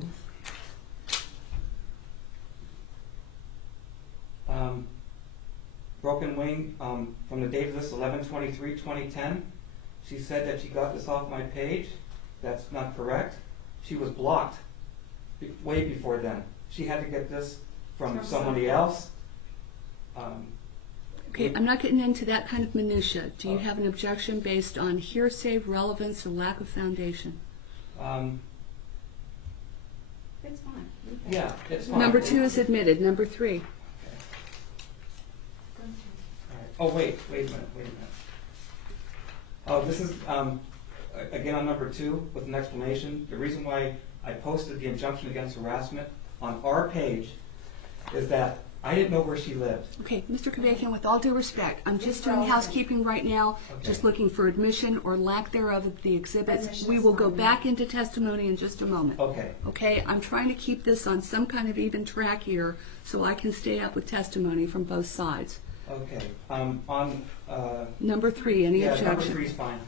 Broken Wing, from the date of this, 11/23/2010, she said that she got this off my page. That's not correct. She was blocked way before then. She had to get this from From somebody else. Okay, I'm not getting into that kind of minutia. Do you Oh. have an objection based on hearsay, relevance, or lack of foundation? It's fine. Yeah, it's fine. Number 2 is admitted. Number 3. Okay. All right. Oh, wait a minute. Oh, this is, again on number 2 with an explanation. The reason why I posted the injunction against harassment on our page is that I didn't know where she lived. Okay, Mr. Kevakian, with all due respect, I'm just It's doing relevant. housekeeping right now, Okay. just looking for admission or lack thereof of the exhibits. Admission We is will go fine. back into testimony in just a moment. Okay. Okay, I'm trying to keep this on some kind of even track here so I can stay up with testimony from both sides. Okay. On, Number 3, any yeah, number objection? 3 is fine.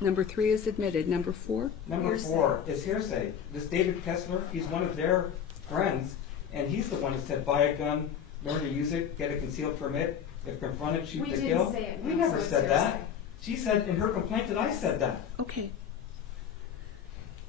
Number 3 is admitted. Number 4? Number Hearsay. 4 is hearsay. This David Kessler, he's one of their friends, and he's the one that said, buy a gun, learn to use it, get a concealed permit, if confronted, shoot We to didn't kill. say it, We ma'am, never so it's said that. hearsay. She said in her complaint that I said that. Okay.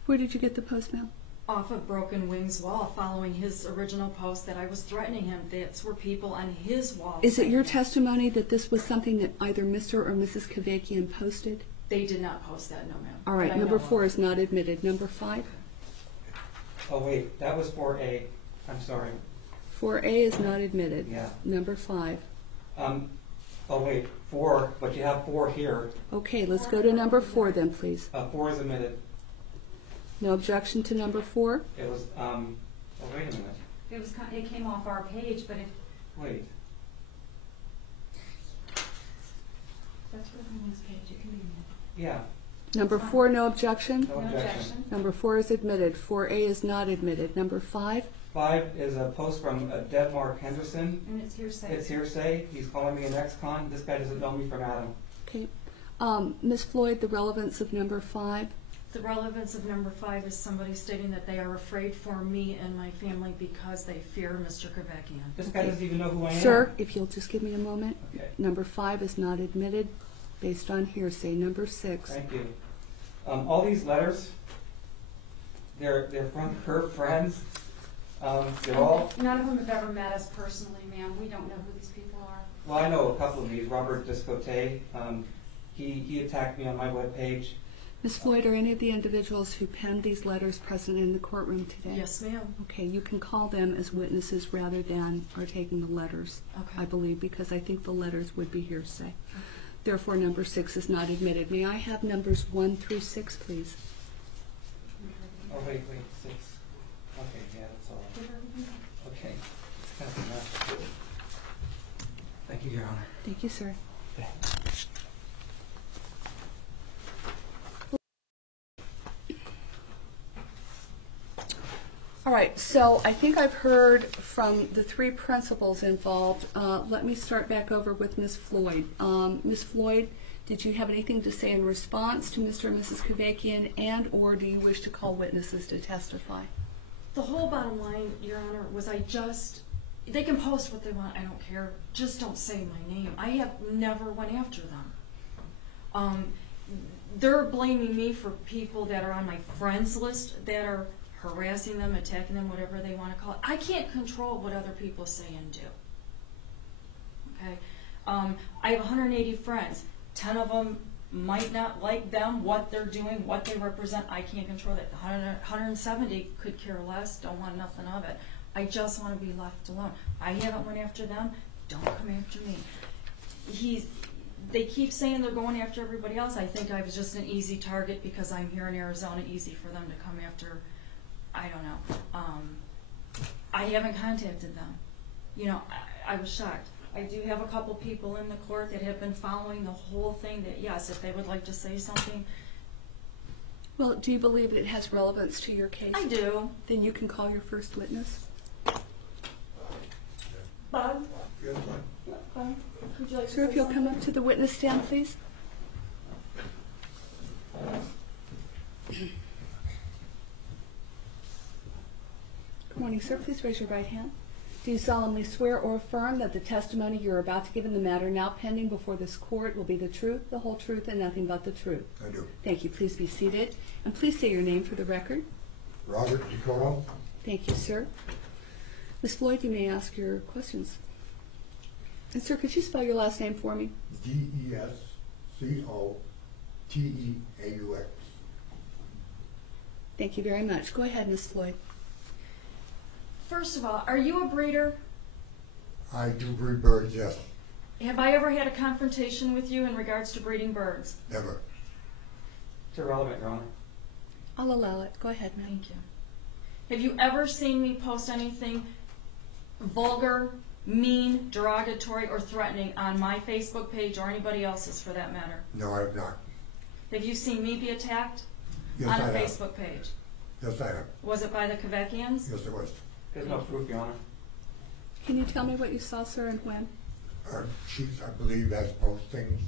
Where did you get the post, ma'am? Off of Broken Wing's wall, following his original post that I was threatening him. That's where people on his wall. Is it said your that. testimony that this was something that either Mr. or Mrs. Kevakian posted? They did not post that, no, ma'am. All That right, I number know of. 4 is not admitted. Number 5? Oh, wait, that was 4A. I'm sorry. 4A is not admitted. Yeah. Number 5. Oh, wait, 4, but you have 4 here. Okay, let's go to number 4 then, please. 4 is admitted. No objection to number 4? It was, oh, wait a minute. It came off our page, but if Wait. that's Broken Wing's page, it can be admitted. Yeah, Number 4, no objection? no objection. Number 4 is admitted. 4A is not admitted. Number 5? 5 is a post from Dev Mark Henderson. And it's hearsay. It's hearsay. He's calling me an ex-con. This guy doesn't know me from Adam. Okay. Ms. Floyd, the relevance of number 5? The relevance of number 5 is somebody stating that they are afraid for me and my family because they fear Mr. Kevakian. This guy doesn't even know who I am. Sir, if you'll just give me a moment. Okay. Number 5 is not admitted based on hearsay. Number 6. Thank you. All these letters, they're from her friends. They're all, None of them have ever met us personally, ma'am. We don't know who these people are. well, I know a couple of these. Robert Discote, he attacked me on my webpage. Ms. Floyd, are any of the individuals who penned these letters present in the courtroom today? Yes, ma'am. Okay, you can call them as witnesses rather than are taking the letters, Okay. I believe, because I think the letters would be hearsay. Therefore, number 6 is not admitted. May I have numbers 1 through 6, please? Oh, wait, 6. Okay, yeah, that's all. Okay. It's kind of a mess. Thank you, Your Honor. Thank you, sir. All right, so I think I've heard from the three principals involved. Let me start back over with Ms. Floyd. Ms. Floyd, did you have anything to say in response to Mr. and Mrs. Kevakian, and or do you wish to call witnesses to testify? The whole bottom line, Your Honor, was they can post what they want, I don't care, just don't say my name. I have never went after them. They're blaming me for people that are on my friends list that are harassing them, attacking them, whatever they want to call it. I can't control what other people say and do. Okay? I have 180 friends. 10 of them might not like them, what they're doing, what they represent. I can't control that. 170 could care less, don't want nothing of it. I just want to be left alone. I haven't went after them. Don't come after me. They keep saying they're going after everybody else. I think I was just an easy target because I'm here in Arizona. Easy for them to come after. I don't know. I haven't contacted them. You know, I was shocked. I do have a couple people in the court that have been following the whole thing that, yes, if they would like to say something. Well, do you believe it has relevance to your case? I do. Then you can call your first witness. Bob? Yes, ma'am. Bob? Would you like to Sir, say if you'll something? come up to the witness stand, please. Good morning, sir. Please raise your right hand. Do you solemnly swear or affirm that the testimony you're about to give in the matter now pending before this court will be the truth, the whole truth, and nothing but the truth? I do. Thank you. Please be seated. And please say your name for the record. Robert Dakota. Thank you, sir. Ms. Floyd, you may ask your questions. And sir, could you spell your last name for me? Descoteaux. Thank you very much. Go ahead, Ms. Floyd. First of all, are you a breeder? I do breed birds, yes. Have I ever had a confrontation with you in regards to breeding birds? Never. It's irrelevant, Your Honor. I'll allow it. Go ahead, ma'am. Thank you. Have you ever seen me post anything vulgar, mean, derogatory, or threatening on my Facebook page or anybody else's for that matter? No, I have not. Have you seen me be attacked Yes, on I a have. Facebook page? Yes, I have. Was it by the Kevakians? Yes, it was. There's no proof, Your Honor. Can you tell me what you saw, sir, and when? She, I believe, has postings.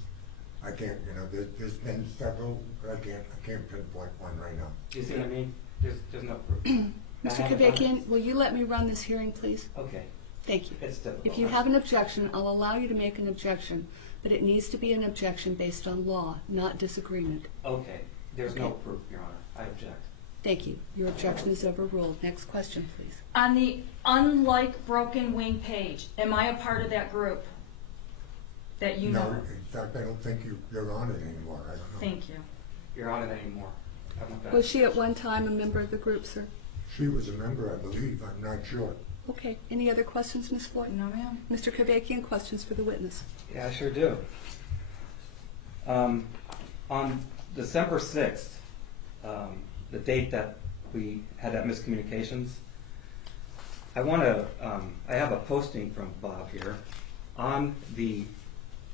I can't, there's been several, but I can't pinpoint one right now. Do you see what I mean? There's no proof. I Mr. haven't done Kevakian, will you let me run this hearing, please? it. Okay. Thank you. It's difficult. If you have an objection, I'll allow you to make an objection, but it needs to be an objection based on law, not disagreement. Okay. There's no Okay. proof, Your Honor. I object. Thank you. Your objection is overruled. Next question, please. On the Unlike Broken Wing page, am I a part of that group that you No, know? in fact, I don't think you're on it anymore. I don't know. Thank you. You're on it anymore. I'm not Was she at one time a member of the group, sir? She was a member, I believe. I'm not sure. Okay. Any other questions, Ms. Floyd? No, ma'am. Mr. Kevakian, questions for the witness? Yeah, I sure do. On December 6th, the date that we had that miscommunications, I have a posting from Bob here on the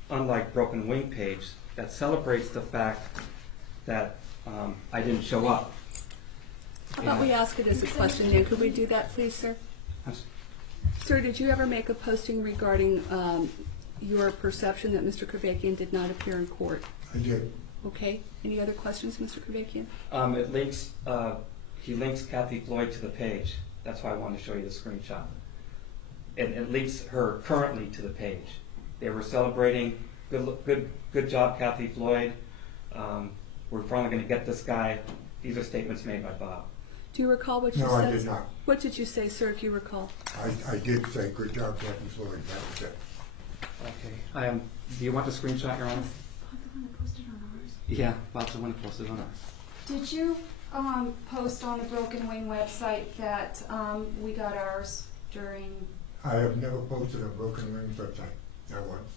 Unlike Broken Wing page that celebrates the fact that I didn't show up. How about we ask it as a question then? Could we do that, please, sir? Sir, did you ever make a posting regarding your perception that Mr. Kevakian did not appear in court? I did. Okay. Any other questions, Mr. Kevakian? He links Kathy Floyd to the page. That's why I wanted to show you the screenshot. It links her currently to the page. They were celebrating, good job, Kathy Floyd. We're finally going to get this guy. These are statements made by Bob. Do you recall what you said? No, I did not. What did you say, sir, if you recall? I did say, good job, Captain Floyd. That was it. Okay. Do you want the screenshot, Your Honor? Bob, the one that posted on ours? Yeah, Bob's the one who posted on ours. Did you post on the Broken Wing website that we got ours during? I have never posted on Broken Wings website. Not once.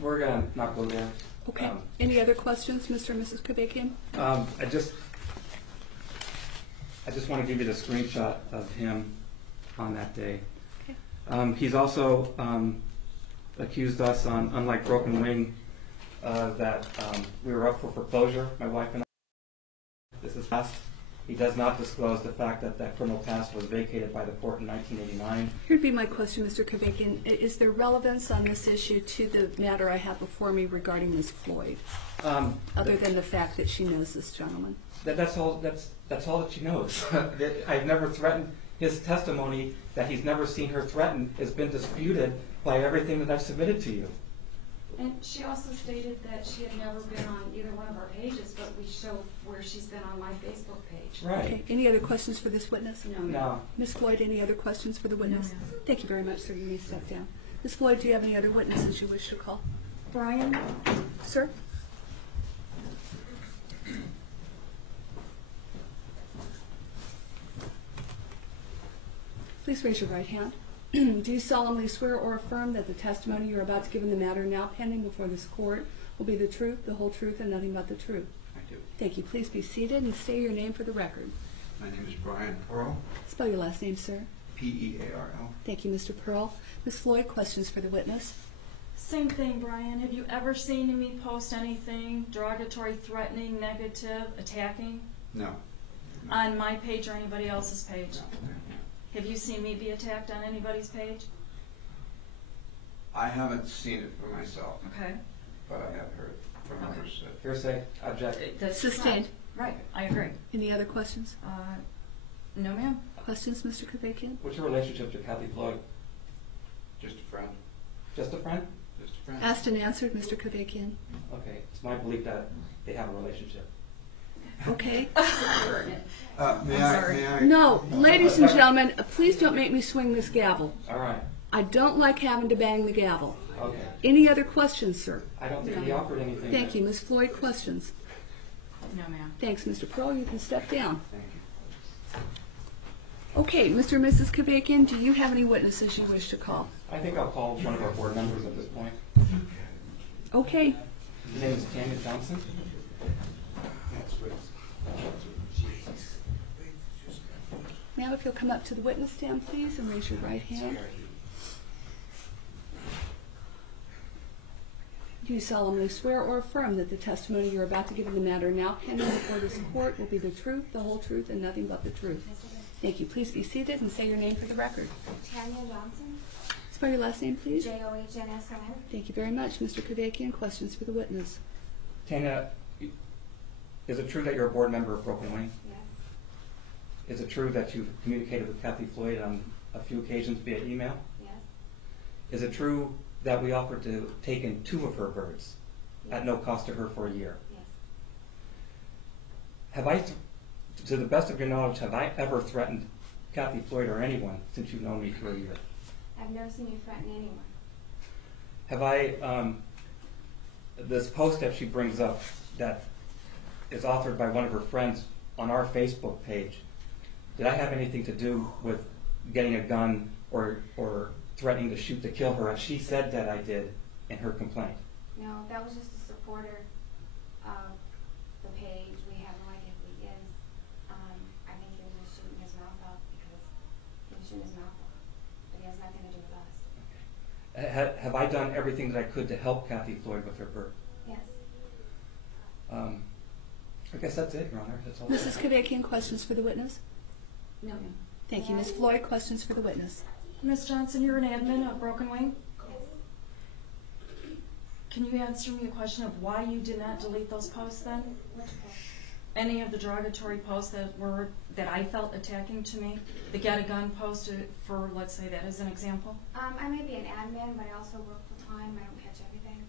We're going to not go there. Okay. Any other questions, Mr. and Mrs. Kevakian? I just want to give you the screenshot of him on that day. Okay. He's also accused us on, unlike Broken Wing, that we were up for foreclosure, my wife and I. This is past. He does not disclose the fact that that criminal past was vacated by the court in 1989. Here'd be my question, Mr. Kevakian. Is there relevance on this issue to the matter I have before me regarding Ms. Floyd, other than the fact that she knows this gentleman? That's all that she knows. I've never threatened. His testimony that he's never seen her threatened has been disputed by everything that I've submitted to you. And she also stated that she had never been on either one of our pages, but we show where she's been on my Facebook page. Right. Okay. Any other questions for this witness? No. Ms. Floyd, any other questions for the witness? No, ma'am. Thank you very much, sir. You may step down. Ms. Floyd, do you have any other witnesses you wish to call? Brian? Sir? Please raise your right hand. Do you solemnly swear or affirm that the testimony you're about to give in the matter now pending before this court will be the truth, the whole truth, and nothing but the truth? I do. Thank you. Please be seated and state your name for the record. My name is Brian Pearl, Spell your last name, sir. P-E-A-R-L. Thank you, Mr. Pearl. Ms. Floyd, questions for the witness? Same thing, Brian. Have you ever seen me post anything derogatory, threatening, negative, attacking No. on my page or anybody else's page? No. Have you seen me be attacked on anybody's page? I haven't seen it for myself, Okay. but I have heard from Okay. others that Hearsay. Object. That's Sustained. Right. I agree. Any other questions? No, ma'am. Questions, Mr. Kevakian? What's your relationship to Kathy Floyd? just a friend. Just a friend? Just a friend. Asked and answered, Mr. Kevakian. Okay. It's my belief that they have a relationship. Okay. May sorry. I? No, ladies and gentlemen, please don't make me swing this gavel. All right. I don't like having to bang the gavel. Okay. Any other questions, sir? I don't think he offered anything. Thank you. Ms. Floyd, questions? No, ma'am. Thanks, Mr. Pearl. You can step down. Thank you. Okay, Mr. and Mrs. Kevakian, do you have any witnesses you wish to call? I think I'll call one of our board members at this point. Okay. His name is Tanya Johnson. Ma'am, if you'll come up to the witness stand, please, and raise your right hand. Do you solemnly swear or affirm that the testimony you're about to give in the matter now pending before this court will be the truth, the whole truth, and nothing but the truth? Thank you. Please be seated and say your name for the record. Tanya Johnson, Spell your last name, please. Johnsson. Thank you very much. Mr. Kevakian, questions for the witness? Tanya, is it true that you're a board member of Broken Wing? Yes, Is it true that you've communicated with Kathy Floyd on a few occasions via email? yes, Is it true that we offered to take in 2 of her birds at no cost to her for a year? yes. Have I, to the best of your knowledge, have I ever threatened Kathy Floyd or anyone since you've known me for a year? I've never seen you threaten anyone. Have I, this post that she brings up that is authored by one of her friends on our Facebook page, did I have anything to do with getting a gun or threatening to shoot to kill her, as she said that I did in her complaint? No, that was just a supporter of the page. We have no idea who he is. I think he was just shooting his mouth off because he was shooting his mouth off. But he has nothing to do with us. Have I done everything that I could to help Kathy Floyd with her bird? Yes. I guess that's it, Your Honor. That's all. Mrs. Kevakian, questions for the witness? No, ma'am. Thank you. Ms. Floyd, questions for the witness? Ms. Johnson, you're an admin of Broken Wing. Yes. Can you answer me a question of why you did not delete those posts then? Which post? Any of the derogatory posts that I felt attacking to me? The get a gun post, for let's say that as an example. I may be an admin, but I also work full time. I don't catch everything.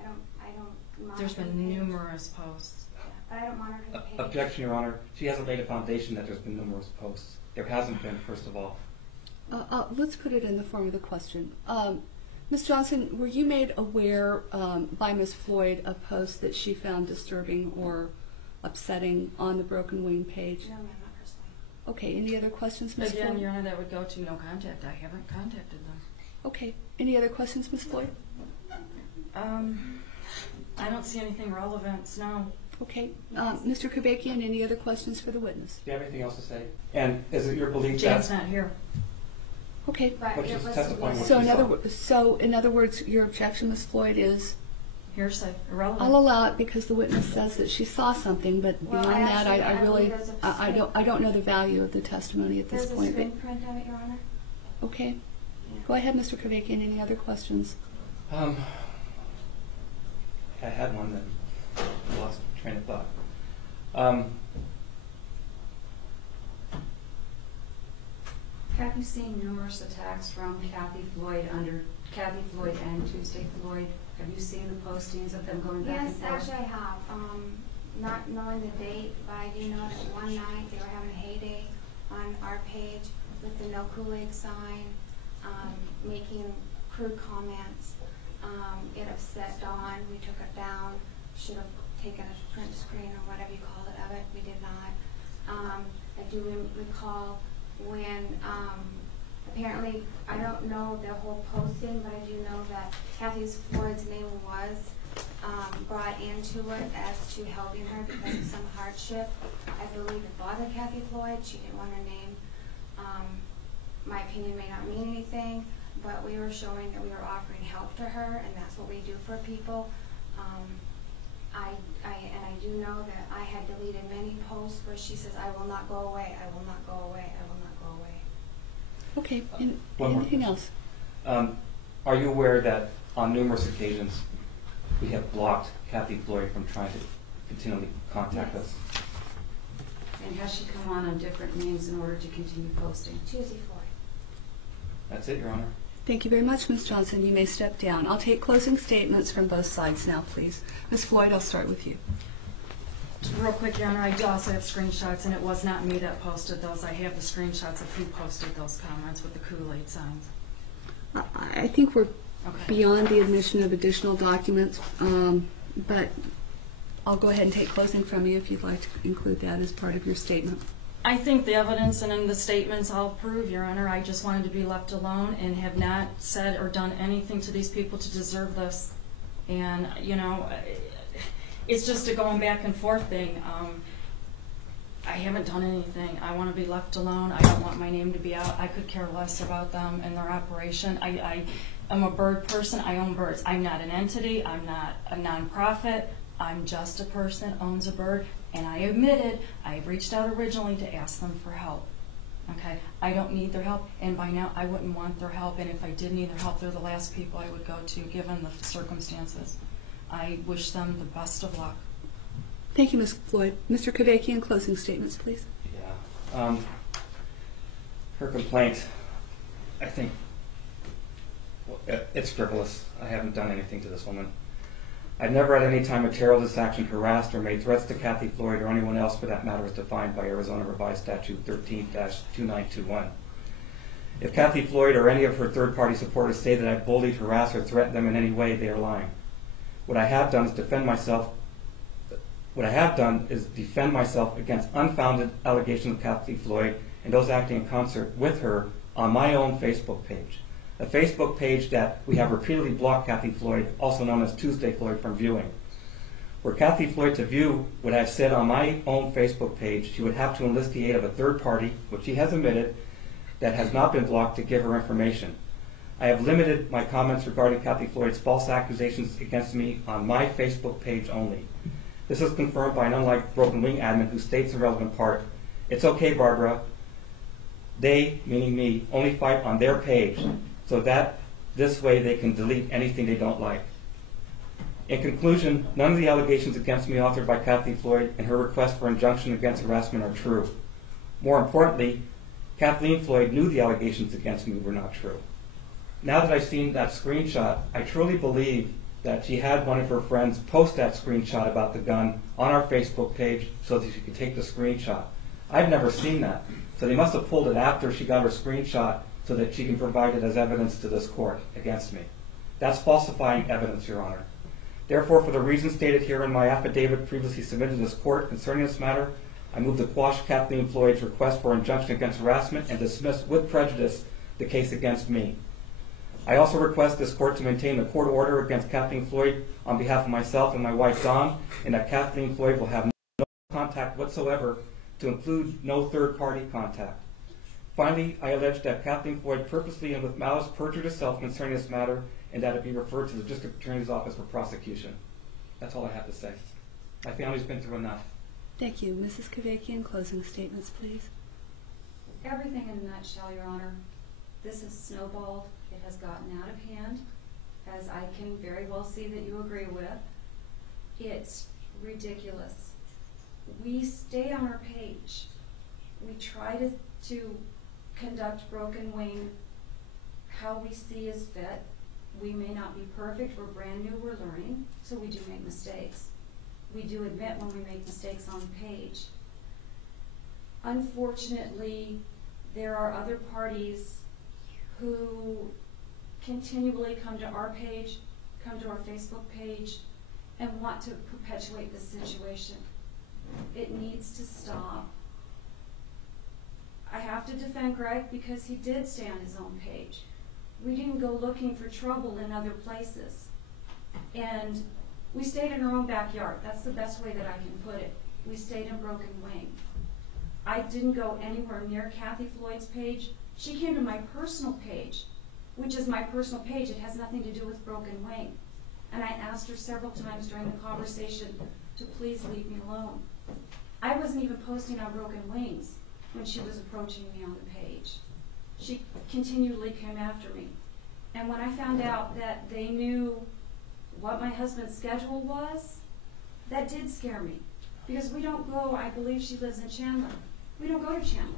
I don't monitor. There's been the page. numerous posts. Yeah, but I don't monitor the page. Objection, Your Honor. She hasn't laid a foundation that there's been numerous posts. There hasn't been, first of all. Let's put it in the form of the question. Ms. Johnson, were you made aware by Ms. Floyd of posts that she found disturbing or upsetting on the Broken Wing page? No, ma'am, not personally. Okay, any other questions, Ms. Again, Floyd? Your Honor, that would go to no contact. I haven't contacted them. Okay, any other questions, Ms. Floyd? I don't see anything relevant, no. Okay. Mr. Kevakian, any other questions for the witness? Do you have anything else to say? And is it your belief Jan's that... not here. Okay. But But it she's was testifying to what be- So in other words, your objection, Ms. Floyd, is Hearsay, irrelevant. I'll allow it because the witness says that she saw something, but Well, beyond that, actually, I I really, believe there's a I don't know the value of the testimony at this There's a point. screen print of it, Your Honor. Okay. Go ahead, Mr. Kevakian. Any other questions? I had one that I lost train of thought. Have you seen numerous attacks from Kathy Floyd and Tuesday Floyd? Have you seen the postings of them going back and Yes, forth? actually I have. Not knowing the date, but I do know that one night they were having a heyday on our page with the no Kool-Aid sign, making crude comments. It upset Dawn. We took it down. Should have taken a print screen or whatever you call it of it. We did not. I do recall when apparently, I don't know the whole posting, but I do know that Kathy Floyd's name was brought into it as to helping her because of some hardship. I believe it bothered Kathy Floyd. She didn't want her name. My opinion may not mean anything, but we were showing that we were offering help to her, and that's what we do for people. I do know that I had deleted many posts where she says, "I will not go away. I will not go away. I will not go away." Okay. One more Anything else? Are you aware that on numerous occasions we have blocked Kathy Floyd from trying to continually contact us? And has she come on different names in order to continue posting? Tuesday Floyd. That's it, Your Honor. Thank you very much, Ms. Johnson. You may step down. I'll take closing statements from both sides now, please. Ms. Floyd, I'll start with you. Just real quick, Your Honor, I do also have screenshots, and it was not me that posted those. I have the screenshots of who posted those comments with the Kool-Aid signs. I think we're Okay. beyond the admission of additional documents, but I'll go ahead and take closing from you if you'd like to include that as part of your statement. I think the evidence and in the statements I'll prove, Your Honor. I just wanted to be left alone and have not said or done anything to these people to deserve this. And, you know, it's just a going back and forth thing. I haven't done anything. I want to be left alone. I don't want my name to be out. I could care less about them and their operation. I'm a bird person. I own birds. I'm not an entity. I'm not a nonprofit. I'm just a person that owns a bird. And I admitted I reached out originally to ask them for help. Okay, I don't need their help, and by now I wouldn't want their help. And if I did need their help, they're the last people I would go to, given the circumstances. I wish them the best of luck. Thank you, Ms. Floyd. Mr. Kevakian, closing statements, please. Yeah. Her complaint, I think, it's frivolous. I haven't done anything to this woman. I've never at any time material this action harassed or made threats to Kathy Floyd or anyone else for that matter as defined by Arizona Revised Statute 13-2921. If Kathy Floyd or any of her third-party supporters say that I bullied, harassed, or threatened them in any way, they are lying. What I have done is defend myself against unfounded allegations of Kathy Floyd and those acting in concert with her on my own Facebook page. A Facebook page that we have repeatedly blocked Kathy Floyd, also known as Tuesday Floyd, from viewing. Were Kathy Floyd to view what I've said on my own Facebook page, she would have to enlist the aid of a third party, which she has admitted, that has not been blocked to give her information. I have limited my comments regarding Kathy Floyd's false accusations against me on my Facebook page only. This is confirmed by an unlike Broken Wing admin who states the relevant part, "It's okay, Barbara. They," meaning me, "only fight on their page, so that this way they can delete anything they don't like." In conclusion, none of the allegations against me authored by Kathy Floyd and her request for injunction against harassment are true. More importantly, Kathleen Floyd knew the allegations against me were not true. Now that I've seen that screenshot, I truly believe that she had one of her friends post that screenshot about the gun on our Facebook page so that she could take the screenshot. I've never seen that, so they must have pulled it after she got her screenshot so that she can provide it as evidence to this court against me. That's falsifying evidence, Your Honor. Therefore, for the reasons stated here in my affidavit previously submitted to this court concerning this matter, I move to quash Kathleen Floyd's request for injunction against harassment and dismiss with prejudice the case against me. I also request this court to maintain the court order against Kathleen Floyd on behalf of myself and my wife Dawn, and that Kathleen Floyd will have no contact whatsoever, to include no third-party contact. Finally, I allege that Kathleen Floyd purposely and with malice perjured herself concerning this matter, and that it be referred to the District Attorney's Office for prosecution. That's all I have to say. My family's been through enough. Thank you. Mrs. Kevakian, closing statements, please. Everything in a nutshell, Your Honor. This has snowballed. It has gotten out of hand, as I can very well see that you agree with. It's ridiculous. We stay on our page. We try to conduct Broken Wing how we see as fit. We may not be perfect. We're brand new. We're learning, so we do make mistakes. We do admit when we make mistakes on the page. Unfortunately, there are other parties who continually come to our page, come to our Facebook page, and want to perpetuate this situation. It needs to stop. I have to defend Greg because he did stay on his own page. We didn't go looking for trouble in other places. And we stayed in our own backyard. That's the best way that I can put it. We stayed in Broken Wing. I didn't go anywhere near Kathy Floyd's page. She came to my personal page, which is my personal page. It has nothing to do with Broken Wing. And I asked her several times during the conversation to please leave me alone. I wasn't even posting on Broken Wings when she was approaching me on the page. She continually came after me. And when I found out that they knew what my husband's schedule was, that did scare me. Because we don't go, I believe she lives in Chandler. We don't go to Chandler.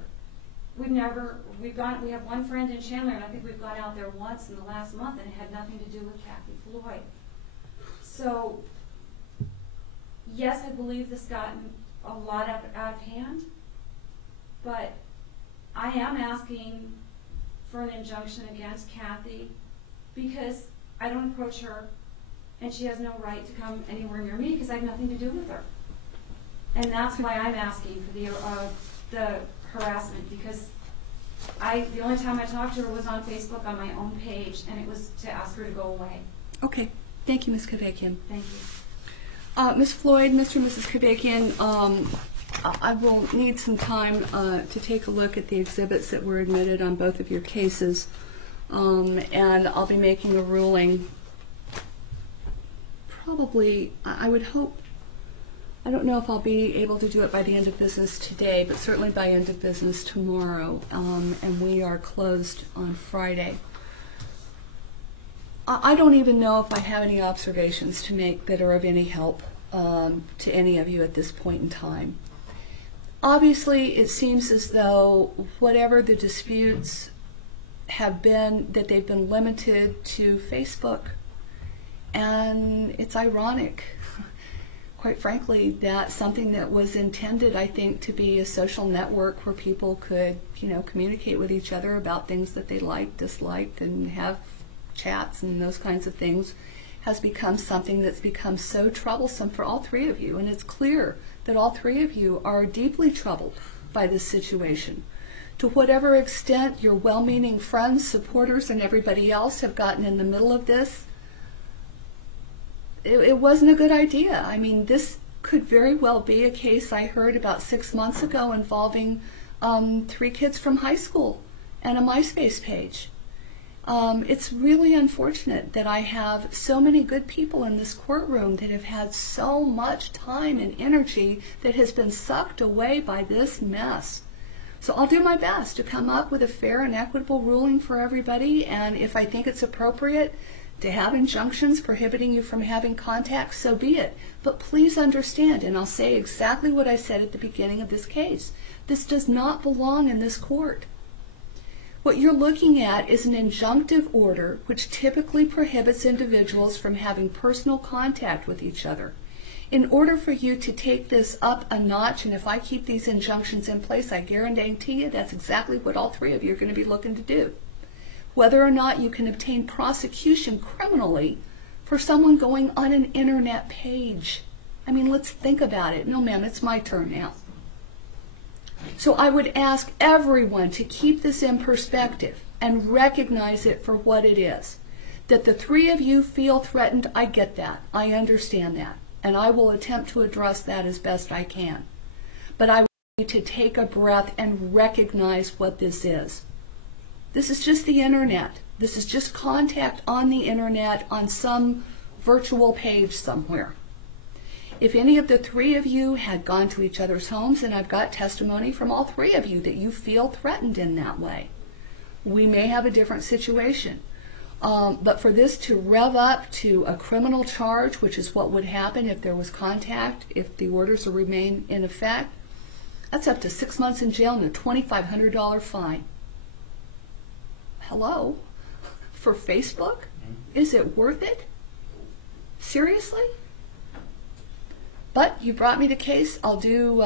We have one friend in Chandler, and I think we've gone out there once in the last month, and it had nothing to do with Kathy Floyd. So, yes, I believe this gotten a lot out of hand, but I am asking for an injunction against Kathy because I don't approach her, and she has no right to come anywhere near me because I have nothing to do with her. And that's why I'm asking for the harassment, because the only time I talked to her was on Facebook on my own page, and it was to ask her to go away. Okay. Thank you, Ms. Kevakian. Thank you. Ms. Floyd, Mr. and Mrs. Kevakian, I will need some time to take a look at the exhibits that were admitted on both of your cases, and I'll be making a ruling probably, I would hope, I don't know if I'll be able to do it by the end of business today, but certainly by end of business tomorrow, and we are closed on Friday. I don't even know if I have any observations to make that are of any help to any of you at this point in time. Obviously, it seems as though whatever the disputes have been, that they've been limited to Facebook, and it's ironic, quite frankly, that something that was intended, I think, to be a social network where people could, communicate with each other about things that they liked, disliked, and have chats and those kinds of things, has become something that's become so troublesome for all three of you. And it's clear that all three of you are deeply troubled by this situation. To whatever extent your well-meaning friends, supporters, and everybody else have gotten in the middle of this, it wasn't a good idea. I mean, this could very well be a case I heard about 6 months ago involving 3 kids from high school and a MySpace page. It's really unfortunate that I have so many good people in this courtroom that have had so much time and energy that has been sucked away by this mess. So I'll do my best to come up with a fair and equitable ruling for everybody, and if I think it's appropriate to have injunctions prohibiting you from having contact, so be it. But please understand, and I'll say exactly what I said at the beginning of this case, this does not belong in this court. What you're looking at is an injunctive order which typically prohibits individuals from having personal contact with each other. In order for you to take this up a notch, and if I keep these injunctions in place, I guarantee you that's exactly what all three of you are going to be looking to do. Whether or not you can obtain prosecution criminally for someone going on an internet page. I mean, let's think about it. No, ma'am, it's my turn now. So I would ask everyone to keep this in perspective. and recognize it for what it is. That the three of you feel threatened, I get that. I understand that. And I will attempt to address that as best I can. But I want you to take a breath and recognize what this is. This is just the internet. This is just contact on the internet on some virtual page somewhere. If any of the three of you had gone to each other's homes, and I've got testimony from all three of you that you feel threatened in that way, we may have a different situation. But for this to rev up to a criminal charge, which is what would happen if there was contact, if the orders remain in effect, that's up to 6 months in jail and a $2,500 fine. Hello? For Facebook? Is it worth it? Seriously? But you brought me the case. I'll do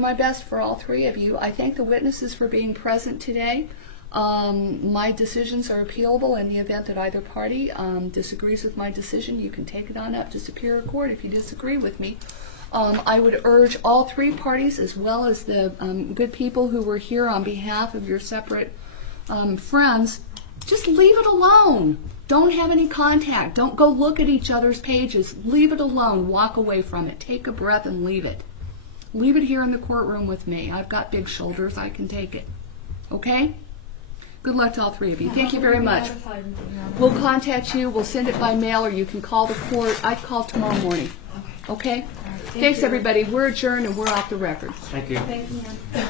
my best for all three of you. I thank the witnesses for being present today. My decisions are appealable in the event that either party disagrees with my decision. You can take it on up to Superior Court if you disagree with me. I would urge all three parties, as well as the good people who were here on behalf of your separate friends, just leave it alone. Don't have any contact. Don't go look at each other's pages. Leave it alone. Walk away from it. Take a breath and leave it. Leave it here in the courtroom with me. I've got big shoulders. I can take it. Okay? Good luck to all three of you. Thank you very much. We'll contact you. We'll send it by mail, or you can call the court. I'd call tomorrow morning. Okay? Thanks, everybody. We're adjourned and we're off the record. Thank you. Thank you, ma'am.